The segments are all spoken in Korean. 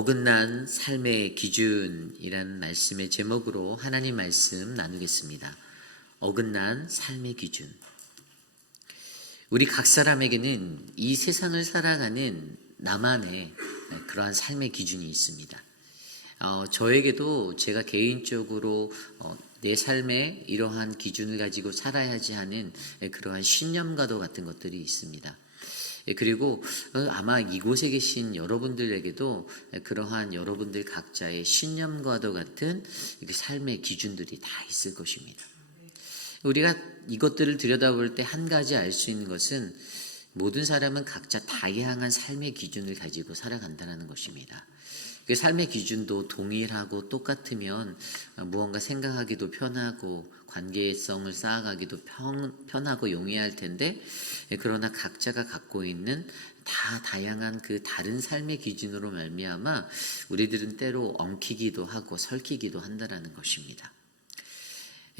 어긋난 삶의 기준이라는 말씀의 제목으로 하나님 말씀 나누겠습니다. 어긋난 삶의 기준. 우리 각 사람에게는 이 세상을 살아가는 나만의 그러한 삶의 기준이 있습니다. 저에게도 제가 개인적으로 내 삶에 이러한 기준을 가지고 살아야지 하는 그러한 신념과도 같은 것들이 있습니다. 그리고 아마 이곳에 계신 여러분들에게도 그러한 여러분들 각자의 신념과도 같은 삶의 기준들이 다 있을 것입니다. 우리가 이것들을 들여다볼 때 한 가지 알 수 있는 것은 모든 사람은 각자 다양한 삶의 기준을 가지고 살아간다는 것입니다. 그 삶의 기준도 동일하고 똑같으면 무언가 생각하기도 편하고 관계성을 쌓아가기도 편하고 용이할 텐데, 그러나 각자가 갖고 있는 다양한 그 다른 삶의 기준으로 말미암아 우리들은 때로 엉키기도 하고 설키기도 한다는 것입니다.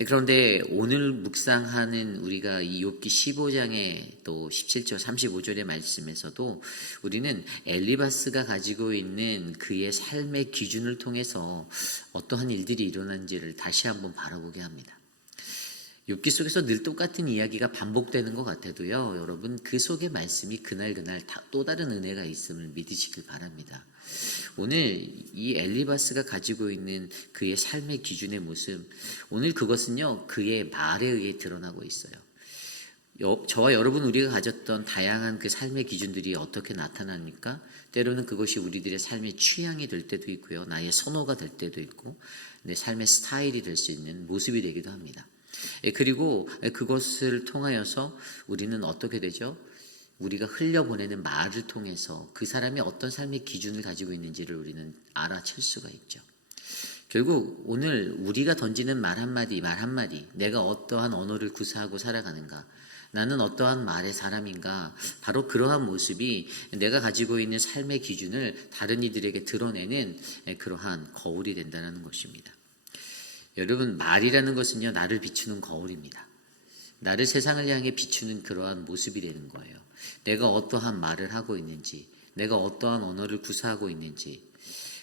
그런데 오늘 묵상하는 우리가 이 욥기 15장의 또 17절 35절의 말씀에서도 우리는 엘리바스가 가지고 있는 그의 삶의 기준을 통해서 어떠한 일들이 일어난지를 다시 한번 바라보게 합니다. 욥기 속에서 늘 똑같은 이야기가 반복되는 것 같아도요, 여러분 그 속의 말씀이 그날 또 다른 은혜가 있음을 믿으시길 바랍니다. 오늘 이 엘리바스가 가지고 있는 그의 삶의 기준의 모습, 오늘 그것은요 그의 말에 의해 드러나고 있어요. 저와 여러분 우리가 가졌던 다양한 그 삶의 기준들이 어떻게 나타납니까? 때로는 그것이 우리들의 삶의 취향이 될 때도 있고요, 나의 선호가 될 때도 있고, 내 삶의 스타일이 될 수 있는 모습이 되기도 합니다. 그리고 그것을 통하여서 우리는 어떻게 되죠? 우리가 흘려보내는 말을 통해서 그 사람이 어떤 삶의 기준을 가지고 있는지를 우리는 알아챌 수가 있죠. 결국 오늘 우리가 던지는 말 한마디 내가 어떠한 언어를 구사하고 살아가는가, 나는 어떠한 말의 사람인가, 바로 그러한 모습이 내가 가지고 있는 삶의 기준을 다른 이들에게 드러내는 그러한 거울이 된다는 것입니다. 여러분, 말이라는 것은요 나를 비추는 거울입니다. 나를 세상을 향해 비추는 그러한 모습이 되는 거예요. 내가 어떠한 말을 하고 있는지, 내가 어떠한 언어를 구사하고 있는지.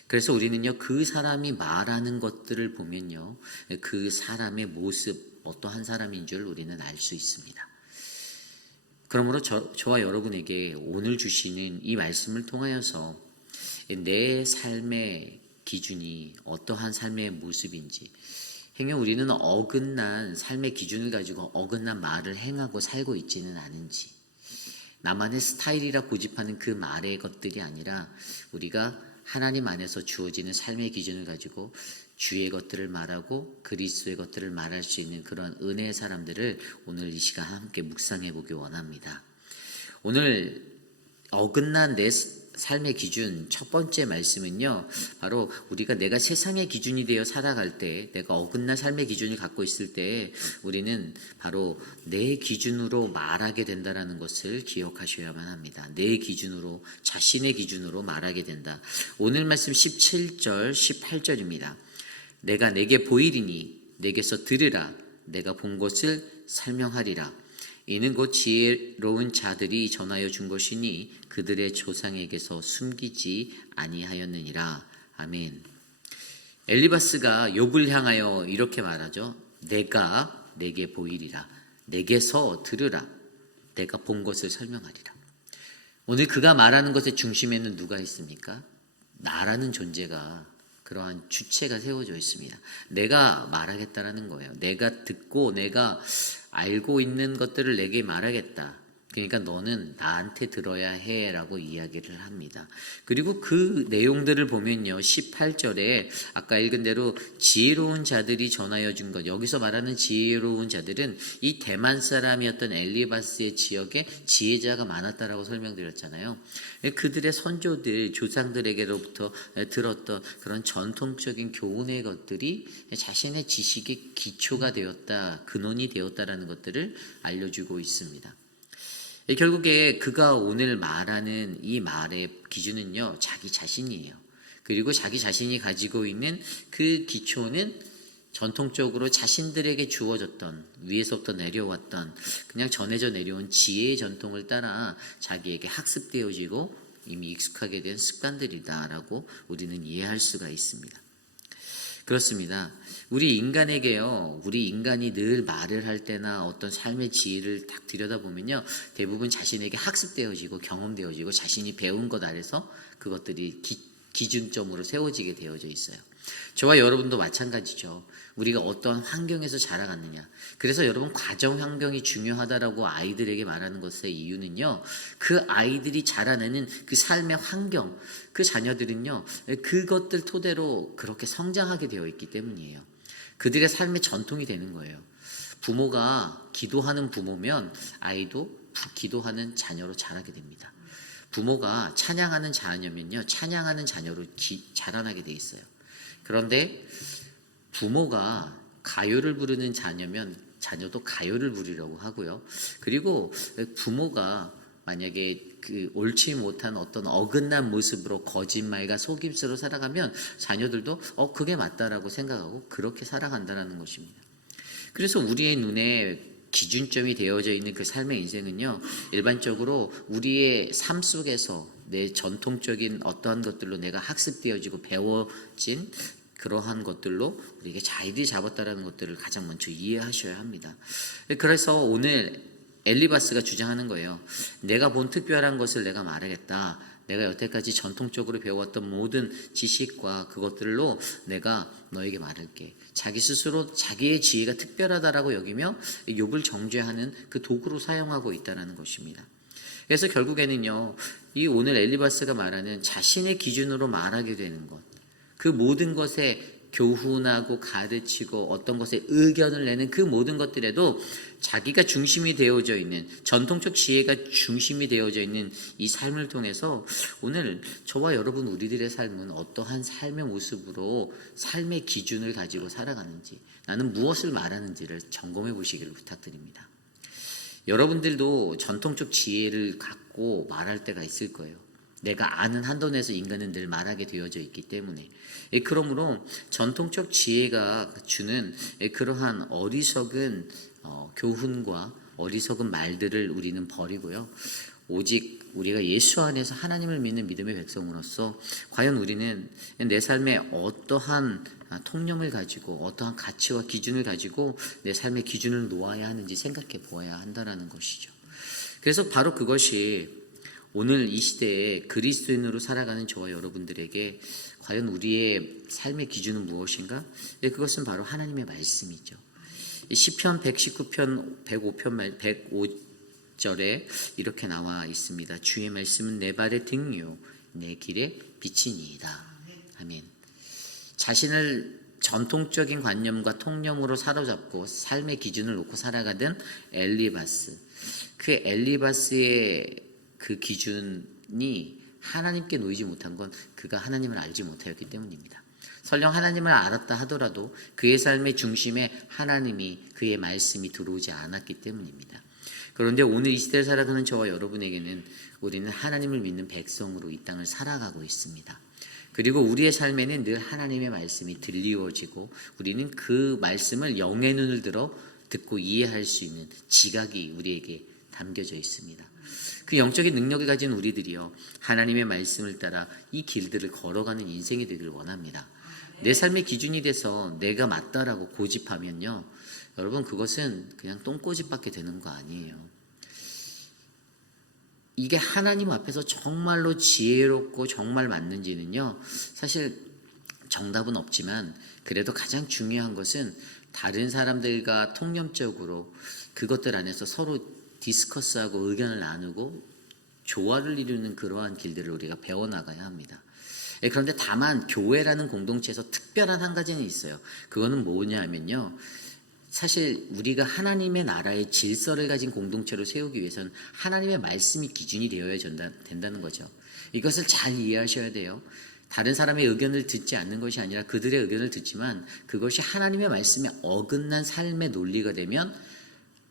그래서 우리는요 그 사람이 말하는 것들을 보면요 그 사람의 모습, 어떠한 사람인 줄 우리는 알 수 있습니다. 그러므로 저와 여러분에게 오늘 주시는 이 말씀을 통하여서 내 삶의 기준이 어떠한 삶의 모습인지, 행여 우리는 어긋난 삶의 기준을 가지고 어긋난 말을 행하고 살고 있지는 않은지, 나만의 스타일이라 고집하는 그 말의 것들이 아니라 우리가 하나님 안에서 주어지는 삶의 기준을 가지고 주의 것들을 말하고 그리스도의 것들을 말할 수 있는 그런 은혜의 사람들을 오늘 이 시간 함께 묵상해 보기 원합니다. 오늘 어긋난 내 삶의 기준 첫 번째 말씀은요, 바로 우리가 내가 세상의 기준이 되어 살아갈 때, 내가 어긋난 삶의 기준을 갖고 있을 때 우리는 바로 내 기준으로 말하게 된다는 것을 기억하셔야만 합니다. 내 기준으로, 자신의 기준으로 말하게 된다. 오늘 말씀 17절 18절입니다. 내가 내게 보이리니 내게서 들으라, 내가 본 것을 설명하리라. 이는 곧 지혜로운 자들이 전하여 준 것이니 그들의 조상에게서 숨기지 아니하였느니라. 아멘. 엘리바스가 욥을 향하여 이렇게 말하죠. 내가 내게 보이리라, 내게서 들으라, 내가 본 것을 설명하리라. 오늘 그가 말하는 것의 중심에는 누가 있습니까? 나라는 존재가, 그러한 주체가 세워져 있습니다. 내가 말하겠다라는 거예요. 내가 듣고 내가 알고 있는 것들을 내게 말하겠다. 그러니까 너는 나한테 들어야 해 라고 이야기를 합니다. 그리고 그 내용들을 보면요 18절에 아까 읽은 대로 지혜로운 자들이 전하여 준 것, 여기서 말하는 지혜로운 자들은 이 대만 사람이었던 엘리바스의 지역에 지혜자가 많았다라고 설명드렸잖아요. 그들의 선조들, 조상들에게로부터 들었던 그런 전통적인 교훈의 것들이 자신의 지식의 기초가 되었다, 근원이 되었다라는 것들을 알려주고 있습니다. 결국에 그가 오늘 말하는 이 말의 기준은요 자기 자신이에요. 그리고 자기 자신이 가지고 있는 그 기초는 전통적으로 자신들에게 주어졌던, 위에서부터 내려왔던 그냥 전해져 내려온 지혜의 전통을 따라 자기에게 학습되어지고 이미 익숙하게 된 습관들이다라고 우리는 이해할 수가 있습니다. 그렇습니다. 우리 인간에게요, 우리 인간이 늘 말을 할 때나 어떤 삶의 지혜를 딱 들여다보면요, 대부분 자신에게 학습되어지고 경험되어지고 자신이 배운 것 아래서 그것들이 기준점으로 세워지게 되어져 있어요. 저와 여러분도 마찬가지죠. 우리가 어떤 환경에서 자라갔느냐. 그래서 여러분, 가정 환경이 중요하다라고 아이들에게 말하는 것의 이유는요, 그 아이들이 자라내는 그 삶의 환경, 그 자녀들은요, 그것들 토대로 그렇게 성장하게 되어 있기 때문이에요. 그들의 삶의 전통이 되는 거예요. 부모가 기도하는 부모면 아이도 기도하는 자녀로 자라게 됩니다. 부모가 찬양하는 자녀면요, 찬양하는 자녀로 자라나게 돼 있어요. 그런데 부모가 가요를 부르는 자녀면 자녀도 가요를 부르려고 하고요. 그리고 부모가 만약에 옳지 못한 어떤 어긋난 모습으로 거짓말과 속임수로 살아가면 자녀들도 그게 맞다라고 생각하고 그렇게 살아간다는 것입니다. 그래서 우리의 눈에 기준점이 되어져 있는 그 삶의 인생은요, 일반적으로 우리의 삶 속에서 내 전통적인 어떠한 것들로 내가 학습되어지고 배워진 그러한 것들로 우리에게 자리를 잡았다라는 것들을 가장 먼저 이해하셔야 합니다. 그래서 오늘 엘리바스가 주장하는 거예요. 내가 본 특별한 것을 내가 말하겠다. 내가 여태까지 전통적으로 배워왔던 모든 지식과 그것들로 내가 너에게 말할게. 자기 스스로 자기의 지혜가 특별하다라고 여기며 욥을 정죄하는 그 도구로 사용하고 있다는 것입니다. 그래서 결국에는요, 이 오늘 엘리바스가 말하는 자신의 기준으로 말하게 되는 것, 그 모든 것에 교훈하고 가르치고 어떤 것에 의견을 내는 그 모든 것들에도 자기가 중심이 되어져 있는, 전통적 지혜가 중심이 되어져 있는 이 삶을 통해서 오늘 저와 여러분, 우리들의 삶은 어떠한 삶의 모습으로 삶의 기준을 가지고 살아가는지, 나는 무엇을 말하는지를 점검해 보시기를 부탁드립니다. 여러분들도 전통적 지혜를 갖고 말할 때가 있을 거예요. 내가 아는 한도 내에서 인간은 늘 말하게 되어져 있기 때문에. 그러므로 전통적 지혜가 주는 그러한 어리석은 교훈과 어리석은 말들을 우리는 버리고요, 오직 우리가 예수 안에서 하나님을 믿는 믿음의 백성으로서 과연 우리는 내 삶에 어떠한 통념을 가지고 어떠한 가치와 기준을 가지고 내 삶의 기준을 놓아야 하는지 생각해 보아야 한다는 것이죠. 그래서 바로 그것이 오늘 이 시대에 그리스도인으로 살아가는 저와 여러분들에게 과연 우리의 삶의 기준은 무엇인가? 그것은 바로 하나님의 말씀이죠. 시편 119편 105절에 이렇게 나와 있습니다. 주의 말씀은 내 발의 등이요 내 길의 빛이니이다. 아멘. 자신을 전통적인 관념과 통념으로 사로잡고 삶의 기준을 놓고 살아가던 엘리바스, 그 엘리바스의 그 기준이 하나님께 놓이지 못한 건 그가 하나님을 알지 못하였기 때문입니다. 설령 하나님을 알았다 하더라도 그의 삶의 중심에 하나님이, 그의 말씀이 들어오지 않았기 때문입니다. 그런데 오늘 이 시대를 살아가는 저와 여러분에게는 우리는 하나님을 믿는 백성으로 이 땅을 살아가고 있습니다. 그리고 우리의 삶에는 늘 하나님의 말씀이 들리워지고 우리는 그 말씀을 영의 눈을 들어 듣고 이해할 수 있는 지각이 우리에게 담겨져 있습니다. 그 영적인 능력을 가진 우리들이요, 하나님의 말씀을 따라 이 길들을 걸어가는 인생이 되기를 원합니다. 내 삶의 기준이 돼서 내가 맞다라고 고집하면요, 여러분, 그것은 그냥 똥꼬집밖에 되는 거 아니에요. 이게 하나님 앞에서 정말로 지혜롭고 정말 맞는지는요, 사실 정답은 없지만 그래도 가장 중요한 것은 다른 사람들과 통념적으로 그것들 안에서 서로 디스커스하고 의견을 나누고 조화를 이루는 그러한 길들을 우리가 배워나가야 합니다. 그런데 다만 교회라는 공동체에서 특별한 한 가지는 있어요. 그거는 뭐냐 하면요, 사실 우리가 하나님의 나라의 질서를 가진 공동체로 세우기 위해서는 하나님의 말씀이 기준이 되어야 된다는 거죠. 이것을 잘 이해하셔야 돼요. 다른 사람의 의견을 듣지 않는 것이 아니라 그들의 의견을 듣지만 그것이 하나님의 말씀에 어긋난 삶의 논리가 되면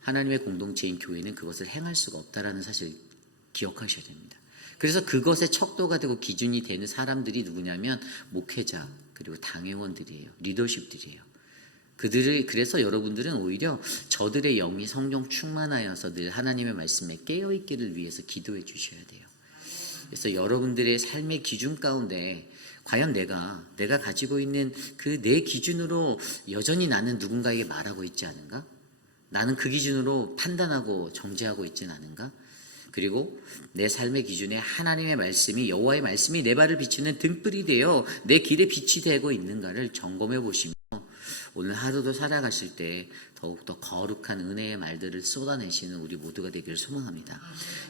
하나님의 공동체인 교회는 그것을 행할 수가 없다라는 사실을 기억하셔야 됩니다. 그래서 그것의 척도가 되고 기준이 되는 사람들이 누구냐면 목회자, 그리고 당회원들이에요. 리더십들이에요. 그래서 여러분들은 오히려 저들의 영이 성령 충만하여서 늘 하나님의 말씀에 깨어있기를 위해서 기도해 주셔야 돼요. 그래서 여러분들의 삶의 기준 가운데 과연 내가 가지고 있는 그 내 기준으로 여전히 나는 누군가에게 말하고 있지 않은가? 나는 그 기준으로 판단하고 정죄하고 있지는 않은가? 그리고 내 삶의 기준에 하나님의 말씀이, 여호와의 말씀이 내 발을 비추는 등불이 되어 내 길에 빛이 되고 있는가를 점검해 보시며 오늘 하루도 살아가실 때 더욱더 거룩한 은혜의 말들을 쏟아내시는 우리 모두가 되기를 소망합니다.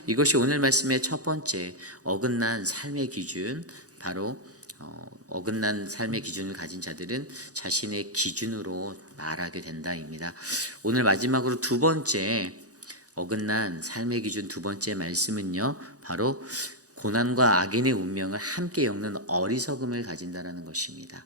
이것이 오늘 말씀의 첫 번째 어긋난 삶의 기준, 바로 어긋난 삶의 기준을 가진 자들은 자신의 기준으로 말하게 된다입니다. 오늘 마지막으로 두 번째 어긋난 삶의 기준 두 번째 말씀은요, 바로 고난과 악인의 운명을 함께 엮는 어리석음을 가진다라는 것입니다.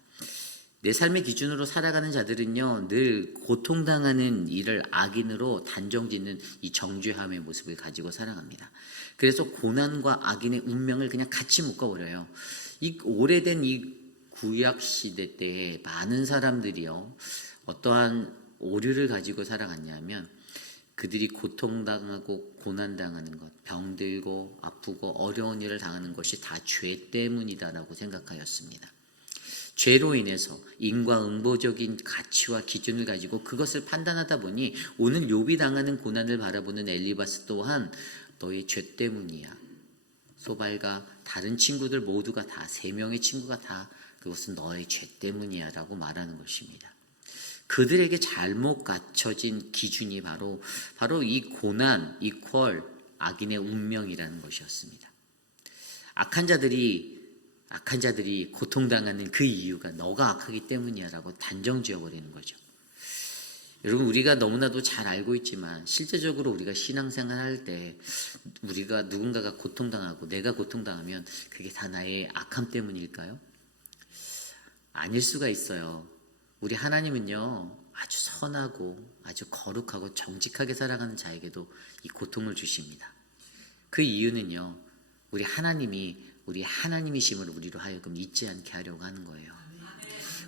내 삶의 기준으로 살아가는 자들은요, 늘 고통당하는 일을 악인으로 단정짓는 이 정죄함의 모습을 가지고 살아갑니다. 그래서 고난과 악인의 운명을 그냥 같이 묶어버려요. 이 오래된 이 구약 시대 때에 많은 사람들이요, 어떠한 오류를 가지고 살아갔냐면 그들이 고통당하고 고난당하는 것, 병들고 아프고 어려운 일을 당하는 것이 다 죄 때문이다라고 생각하였습니다. 죄로 인해서 인과응보적인 가치와 기준을 가지고 그것을 판단하다 보니 오늘 욥이 당하는 고난을 바라보는 엘리바스 또한 너의 죄 때문이야. 소발과 다른 친구들 모두가 다, 3명의 친구가 다 그것은 너의 죄 때문이야 라고 말하는 것입니다. 그들에게 잘못 갖춰진 기준이 바로 이 고난, 이퀄 악인의 운명이라는 것이었습니다. 악한 자들이 고통당하는 그 이유가 너가 악하기 때문이야 라고 단정 지어버리는 거죠. 여러분, 우리가 너무나도 잘 알고 있지만 실제적으로 우리가 신앙생활 할 때 우리가 누군가가 고통당하고 내가 고통당하면 그게 다 나의 악함 때문일까요? 아닐 수가 있어요. 우리 하나님은요, 아주 선하고 아주 거룩하고 정직하게 살아가는 자에게도 이 고통을 주십니다. 그 이유는요, 우리 하나님이심을 우리로 하여금 잊지 않게 하려고 하는 거예요.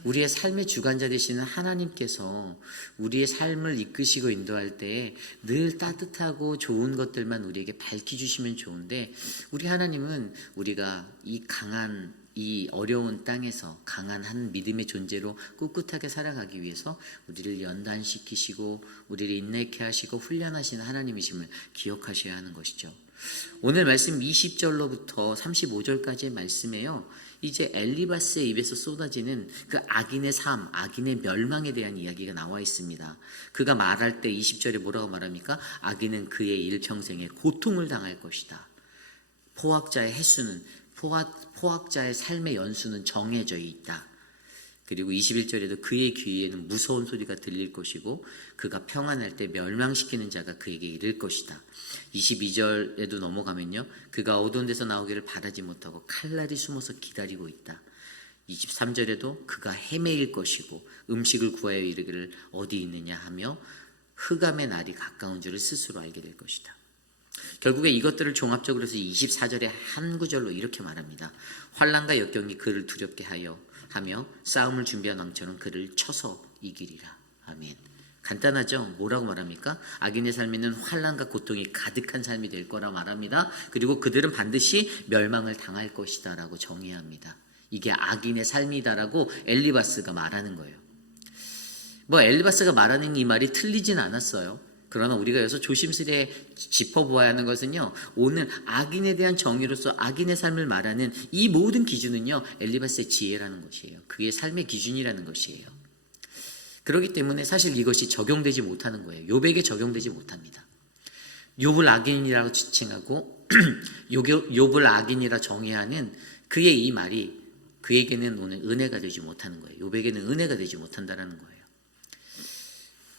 우리의 삶의 주관자 되시는 하나님께서 우리의 삶을 이끄시고 인도할 때 늘 따뜻하고 좋은 것들만 우리에게 밝혀주시면 좋은데, 우리 하나님은 우리가 이 어려운 땅에서 강한 한 믿음의 존재로 꿋꿋하게 살아가기 위해서 우리를 연단시키시고 우리를 인내케 하시고 훈련하시는 하나님이심을 기억하셔야 하는 것이죠. 오늘 말씀 20절로부터 35절까지의 말씀에요, 이제 엘리바스의 입에서 쏟아지는 그 악인의 삶, 악인의 멸망에 대한 이야기가 나와 있습니다. 그가 말할 때 20절에 뭐라고 말합니까? 악인은 그의 일평생에 고통을 당할 것이다. 포악자의 삶의 연수는 정해져 있다. 그리고 21절에도 그의 귀에는 무서운 소리가 들릴 것이고 그가 평안할 때 멸망시키는 자가 그에게 이를 것이다. 22절에도 넘어가면요, 그가 어두운 데서 나오기를 바라지 못하고 칼날이 숨어서 기다리고 있다. 23절에도 그가 헤매일 것이고 음식을 구하여 이르기를 어디 있느냐 하며 흑암의 날이 가까운 줄을 스스로 알게 될 것이다. 결국에 이것들을 종합적으로 해서 24절에 한 구절로 이렇게 말합니다. 환난과 역경이 그를 두렵게 하며 싸움을 준비한 왕처럼 그를 쳐서 이기리라. 아멘. 간단하죠? 뭐라고 말합니까? 악인의 삶에는 환난과 고통이 가득한 삶이 될 거라 말합니다. 그리고 그들은 반드시 멸망을 당할 것이다 라고 정의합니다. 이게 악인의 삶이다라고 엘리바스가 말하는 거예요. 엘리바스가 말하는 이 말이 틀리진 않았어요. 그러나 우리가 여기서 조심스레 짚어보아야 하는 것은요, 오늘 악인에 대한 정의로서 악인의 삶을 말하는 이 모든 기준은요, 엘리바스의 지혜라는 것이에요. 그의 삶의 기준이라는 것이에요. 그렇기 때문에 사실 이것이 적용되지 못하는 거예요. 욥에게 적용되지 못합니다. 욥을 악인이라고 지칭하고 욥을 악인이라 정의하는 그의 이 말이 그에게는 오늘 은혜가 되지 못하는 거예요. 욥에게는 은혜가 되지 못한다는 거예요.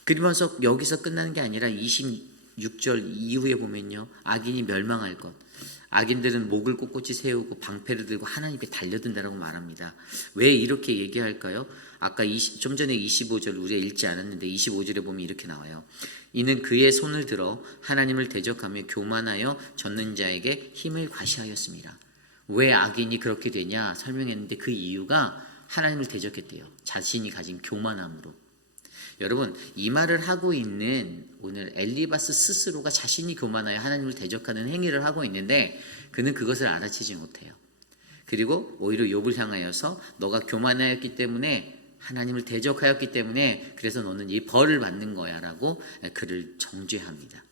그러면서 여기서 끝나는 게 아니라 26절 이후에 보면요, 악인이 멸망할 것, 악인들은 목을 꼿꼿이 세우고 방패를 들고 하나님께 달려든다라고 말합니다. 왜 이렇게 얘기할까요? 아까 좀 전에 25절 우리가 읽지 않았는데 25절에 보면 이렇게 나와요. 이는 그의 손을 들어 하나님을 대적하며 교만하여 젖는 자에게 힘을 과시하였습니다. 왜 악인이 그렇게 되냐 설명했는데 그 이유가 하나님을 대적했대요. 자신이 가진 교만함으로. 여러분, 이 말을 하고 있는 오늘 엘리바스 스스로가 자신이 교만하여 하나님을 대적하는 행위를 하고 있는데 그는 그것을 알아채지 못해요. 그리고 오히려 욥을 향하여서 너가 교만하였기 때문에 하나님을 대적하였기 때문에 그래서 너는 이 벌을 받는 거야 라고 그를 정죄합니다.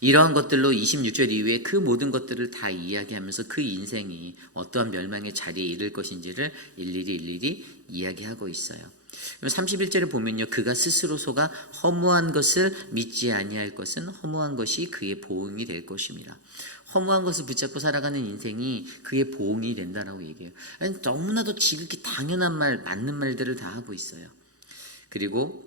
이러한 것들로 26절 이후에 그 모든 것들을 다 이야기하면서 그 인생이 어떠한 멸망의 자리에 이를 것인지를 일일이 이야기하고 있어요. 31절에 보면요, 그가 스스로 속아 허무한 것을 믿지 아니할 것은 허무한 것이 그의 보응이 될 것입니다. 허무한 것을 붙잡고 살아가는 인생이 그의 보응이 된다라고 얘기해요. 너무나도 지극히 당연한 말, 맞는 말들을 다 하고 있어요. 그리고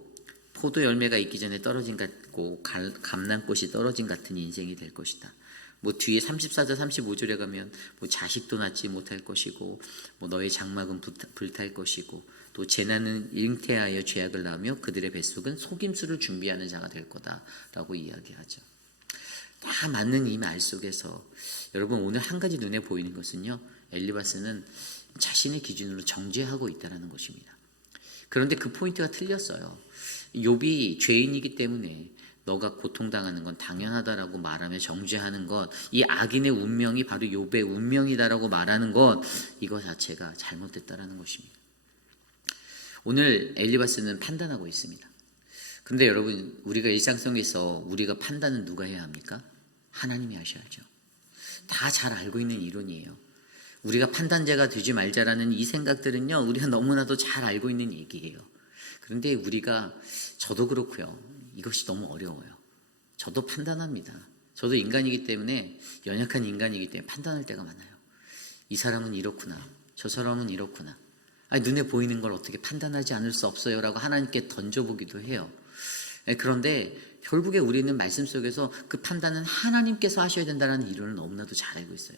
포도 열매가 있기 전에 떨어진 같고 감람꽃이 떨어진 같은 인생이 될 것이다. 뭐 뒤에 34절 35절에 가면 뭐 자식도 낳지 못할 것이고 뭐 너의 장막은 불탈 것이고 또 재난은 잉태하여 죄악을 낳으며 그들의 뱃속은 속임수를 준비하는 자가 될 거다라고 이야기하죠. 다 맞는 이 말 속에서 여러분 오늘 한 가지 눈에 보이는 것은요, 엘리바스는 자신의 기준으로 정죄하고 있다는 것입니다. 그런데 그 포인트가 틀렸어요. 욥이 죄인이기 때문에 너가 고통당하는 건 당연하다라고 말하며 정죄하는 것, 이 악인의 운명이 바로 욥의 운명이다라고 말하는 것, 이거 자체가 잘못됐다라는 것입니다. 오늘 엘리바스는 판단하고 있습니다. 근데 여러분, 우리가 일상 속에서 우리가 판단은 누가 해야 합니까? 하나님이 하셔야죠. 다 잘 알고 있는 이론이에요. 우리가 판단자가 되지 말자라는 이 생각들은요, 우리가 너무나도 잘 알고 있는 얘기예요. 그런데 저도 그렇고요, 이것이 너무 어려워요. 저도 판단합니다. 저도 인간이기 때문에, 연약한 인간이기 때문에 판단할 때가 많아요. 이 사람은 이렇구나, 저 사람은 이렇구나. 눈에 보이는 걸 어떻게 판단하지 않을 수 없어요 라고 하나님께 던져보기도 해요. 그런데 결국에 우리는 말씀 속에서 그 판단은 하나님께서 하셔야 된다는 이론을 너무나도 잘 알고 있어요.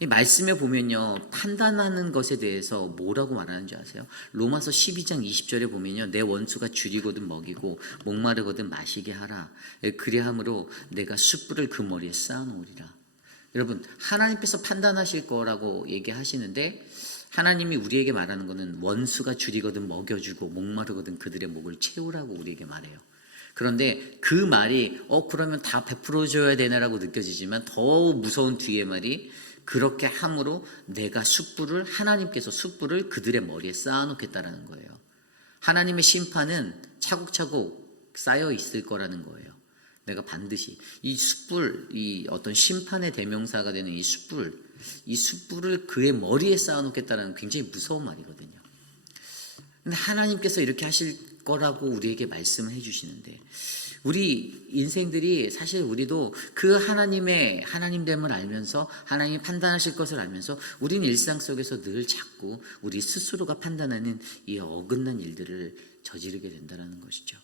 이 말씀에 보면요, 판단하는 것에 대해서 뭐라고 말하는지 아세요? 로마서 12장 20절에 보면요, 내 원수가 줄이거든 먹이고 목마르거든 마시게 하라. 그리함으로 내가 숯불을 그 머리에 쌓아놓으리라. 여러분, 하나님께서 판단하실 거라고 얘기하시는데 하나님이 우리에게 말하는 것은 원수가 줄이거든 먹여주고 목마르거든 그들의 목을 채우라고 우리에게 말해요. 그런데 그 말이 그러면 다 베풀어줘야 되나라고 느껴지지만 더 무서운 뒤의 말이 그렇게 함으로 내가 하나님께서 숯불을 그들의 머리에 쌓아놓겠다라는 거예요. 하나님의 심판은 차곡차곡 쌓여 있을 거라는 거예요. 내가 반드시 이 숯불, 이 어떤 심판의 대명사가 되는 이 숯불을 그의 머리에 쌓아놓겠다는 굉장히 무서운 말이거든요. 근데 하나님께서 이렇게 하실 거라고 우리에게 말씀을 해주시는데, 우리 인생들이 사실 우리도 그 하나님됨을 알면서 하나님이 판단하실 것을 알면서 우리는 일상 속에서 늘 자꾸 우리 스스로가 판단하는 이 어긋난 일들을 저지르게 된다는 것이죠.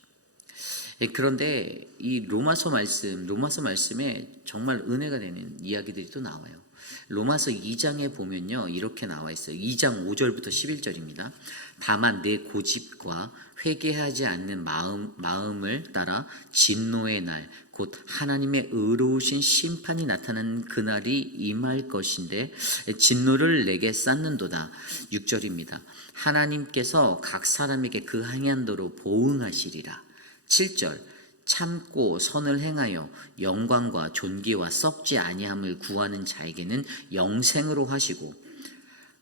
그런데 이 로마서 말씀에 정말 은혜가 되는 이야기들이 또 나와요. 로마서 2장에 보면요, 이렇게 나와 있어요. 2장 5절부터 11절입니다. 다만 내 고집과 회개하지 않는 마음을 따라 진노의 날, 곧 하나님의 의로우신 심판이 나타나는 그날이 임할 것인데 진노를 내게 쌓는도다. 6절입니다. 하나님께서 각 사람에게 그 행한 대로 보응하시리라. 7절. 참고 선을 행하여 영광과 존귀와 썩지 아니함을 구하는 자에게는 영생으로 하시고,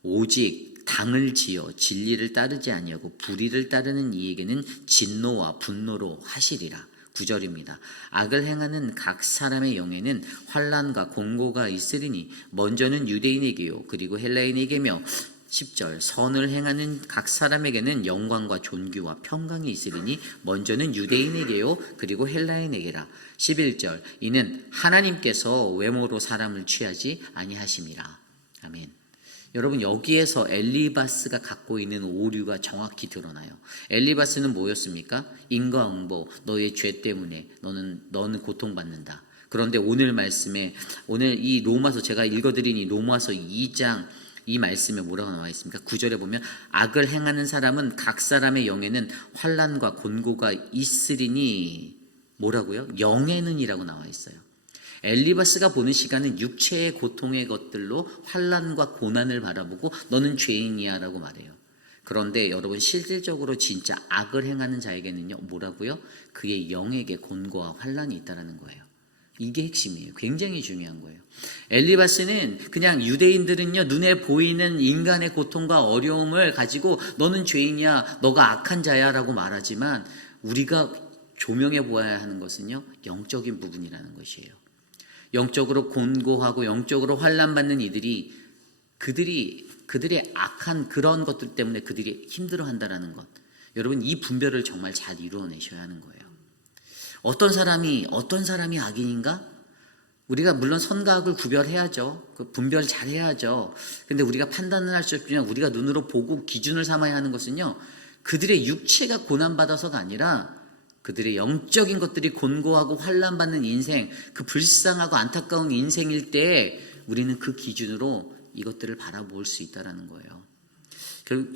오직 당을 지어 진리를 따르지 아니하고 불의를 따르는 이에게는 진노와 분노로 하시리라. 9절입니다. 악을 행하는 각 사람의 영에는 환난과 공고가 있으리니 먼저는 유대인에게요 그리고 헬라인에게며, 10절. 선을 행하는 각 사람에게는 영광과 존귀와 평강이 있으리니 먼저는 유대인에게요 그리고 헬라인에게라. 11절. 이는 하나님께서 외모로 사람을 취하지 아니하심이라. 아멘. 여러분, 여기에서 엘리바스가 갖고 있는 오류가 정확히 드러나요. 엘리바스는 뭐였습니까? 인과응보, 너의 죄 때문에 너는 고통받는다. 그런데 오늘 이 로마서, 제가 읽어드린 이 로마서 2장 이 말씀에 뭐라고 나와 있습니까? 9절에 보면 악을 행하는 사람은 각 사람의 영에는 환난과 곤고가 있으리니, 뭐라고요? 영에는이라고 나와 있어요. 엘리바스가 보는 시간은 육체의 고통의 것들로 환난과 고난을 바라보고 너는 죄인이야 라고 말해요. 그런데 여러분 실질적으로 진짜 악을 행하는 자에게는요 뭐라고요? 그의 영에게 곤고와 환난이 있다라는 거예요. 이게 핵심이에요. 굉장히 중요한 거예요. 엘리바스는 그냥 유대인들은요 눈에 보이는 인간의 고통과 어려움을 가지고 너는 죄인이야, 너가 악한 자야 라고 말하지만 우리가 조명해 보아야 하는 것은요 영적인 부분이라는 것이에요. 영적으로 곤고하고 영적으로 환난받는 이들이 그들의 악한 그런 것들 때문에 그들이 힘들어한다라는 것, 여러분 이 분별을 정말 잘 이루어내셔야 하는 거예요. 어떤 사람이 악인인가? 우리가 물론 선과 악을 구별해야죠. 그 분별 잘 해야죠. 근데 우리가 판단을 할 수 없지만 우리가 눈으로 보고 기준을 삼아야 하는 것은요 그들의 육체가 고난받아서가 아니라 그들의 영적인 것들이 곤고하고 환난받는 인생, 그 불쌍하고 안타까운 인생일 때 우리는 그 기준으로 이것들을 바라볼 수 있다는 거예요.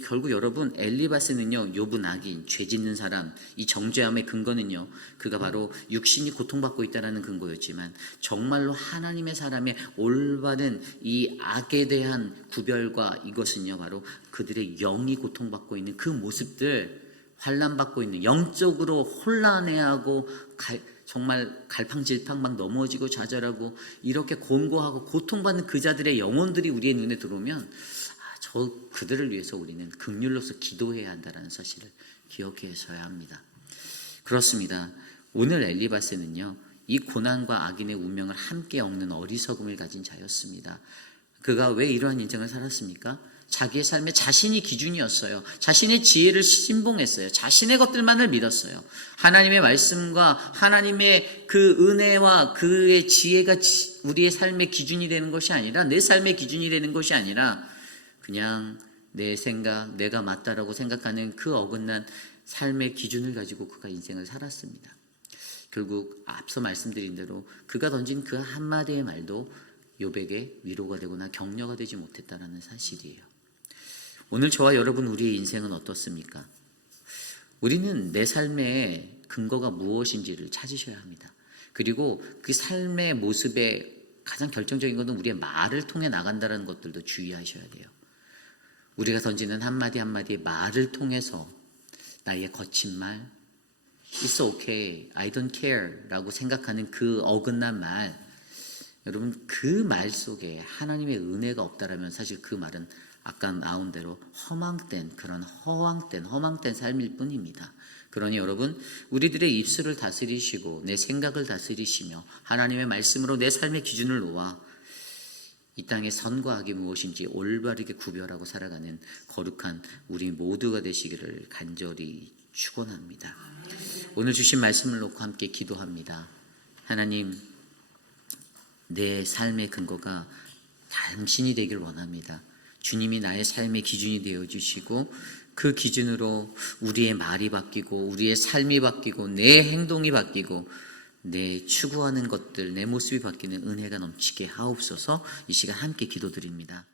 결국 여러분 엘리바스는요 욥은 악인, 죄 짓는 사람, 이 정죄함의 근거는요 그가 바로 육신이 고통받고 있다는 근거였지만 정말로 하나님의 사람의 올바른 이 악에 대한 구별과 이것은요 바로 그들의 영이 고통받고 있는 그 모습들, 환난받고 있는 영적으로 혼란해하고 정말 갈팡질팡 막 넘어지고 좌절하고 이렇게 곤고하고 고통받는 그 자들의 영혼들이 우리의 눈에 들어오면 그들을 위해서 우리는 긍휼로서 기도해야 한다는 사실을 기억해서야 합니다. 그렇습니다. 오늘 엘리바스는요 이 고난과 악인의 운명을 함께 엮는 어리석음을 가진 자였습니다. 그가 왜 이러한 인생을 살았습니까? 자기의 삶에 자신이 기준이었어요. 자신의 지혜를 신봉했어요. 자신의 것들만을 믿었어요. 하나님의 말씀과 하나님의 그 은혜와 그의 지혜가 우리의 삶의 기준이 되는 것이 아니라, 내 삶의 기준이 되는 것이 아니라 그냥 내 생각, 내가 맞다라고 생각하는 그 어긋난 삶의 기준을 가지고 그가 인생을 살았습니다. 결국 앞서 말씀드린 대로 그가 던진 그 한마디의 말도 욥에게 위로가 되거나 격려가 되지 못했다는 사실이에요. 오늘 저와 여러분 우리의 인생은 어떻습니까? 우리는 내 삶의 근거가 무엇인지를 찾으셔야 합니다. 그리고 그 삶의 모습의 가장 결정적인 것은 우리의 말을 통해 나간다는 것들도 주의하셔야 돼요. 우리가 던지는 한마디 한마디의 말을 통해서 나의 거친 말, It's okay, I don't care 라고 생각하는 그 어긋난 말, 여러분 그 말 속에 하나님의 은혜가 없다라면 사실 그 말은 아까 나온 대로 허망된 삶일 뿐입니다. 그러니 여러분 우리들의 입술을 다스리시고 내 생각을 다스리시며 하나님의 말씀으로 내 삶의 기준을 놓아 이 땅의 선과 악이 무엇인지 올바르게 구별하고 살아가는 거룩한 우리 모두가 되시기를 간절히 축원합니다. 오늘 주신 말씀을 놓고 함께 기도합니다. 하나님, 내 삶의 근거가 당신이 되길 원합니다. 주님이 나의 삶의 기준이 되어주시고 그 기준으로 우리의 말이 바뀌고 우리의 삶이 바뀌고 내 행동이 바뀌고 내 추구하는 것들, 내 모습이 바뀌는 은혜가 넘치게 하옵소서. 이 시간 함께 기도드립니다.